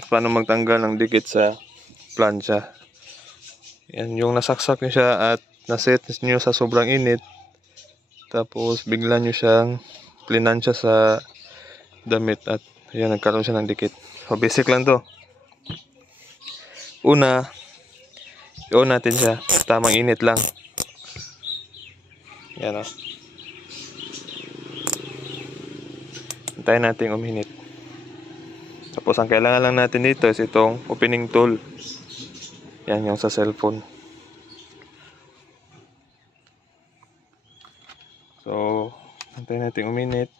Paano magtanggal ng dikit sa plancha. Yan, yung nasaksak nyo siya at naset nyo sa sobrang init. Tapos bigla nyo siyang plinansya sa damit at yan, nagkaroon siya ng dikit. So basic lang to. Una, i-on natin siya. Tamang init lang. Yan o. Hintayin natin uminit. Tapos ang kailangan lang natin dito is itong opening tool. Yan yung sa cellphone. So, hintayin natin uminit.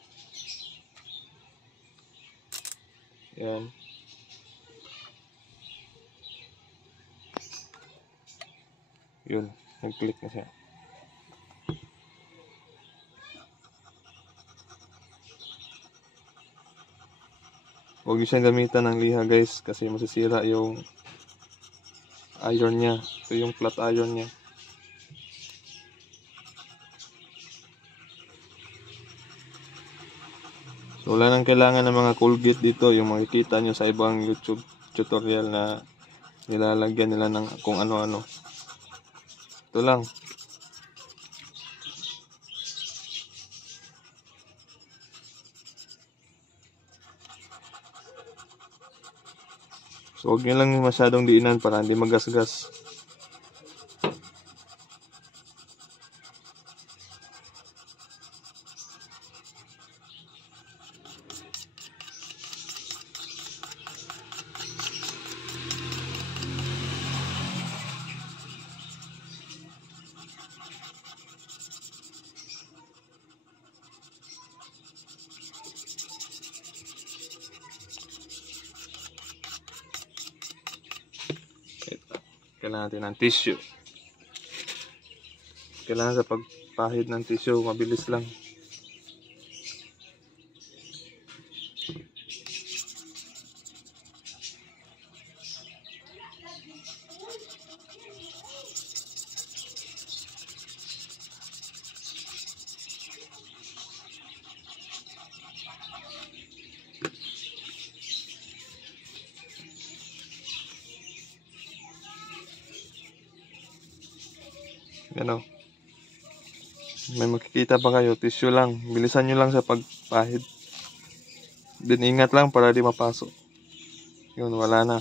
Yan. Yun, nag-click na siya. Huwag nyo siyang gamitan ng liha guys kasi masisira yung iron niya. Ito yung flat iron niya. So wala nang kailangan ng mga Colgate dito. Yung makikita nyo sa ibang YouTube tutorial na nilalagyan nila ng kung ano-ano. Ito lang. So huwag nyo lang masyadong diinan para hindi magasgas. Kailangan natin ng tissue. Kailangan sa pagpahid ng tissue, mabilis lang. Ano? May makikita pa kayo, tissue lang. Bilisan nyo lang sa pagpahid. Din ingat lang para di mapasok. Yun, wala na.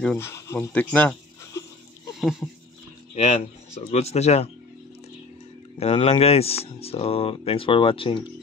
Yun, muntik na. Yan, so goods na siya. Ganun lang guys. So, thanks for watching.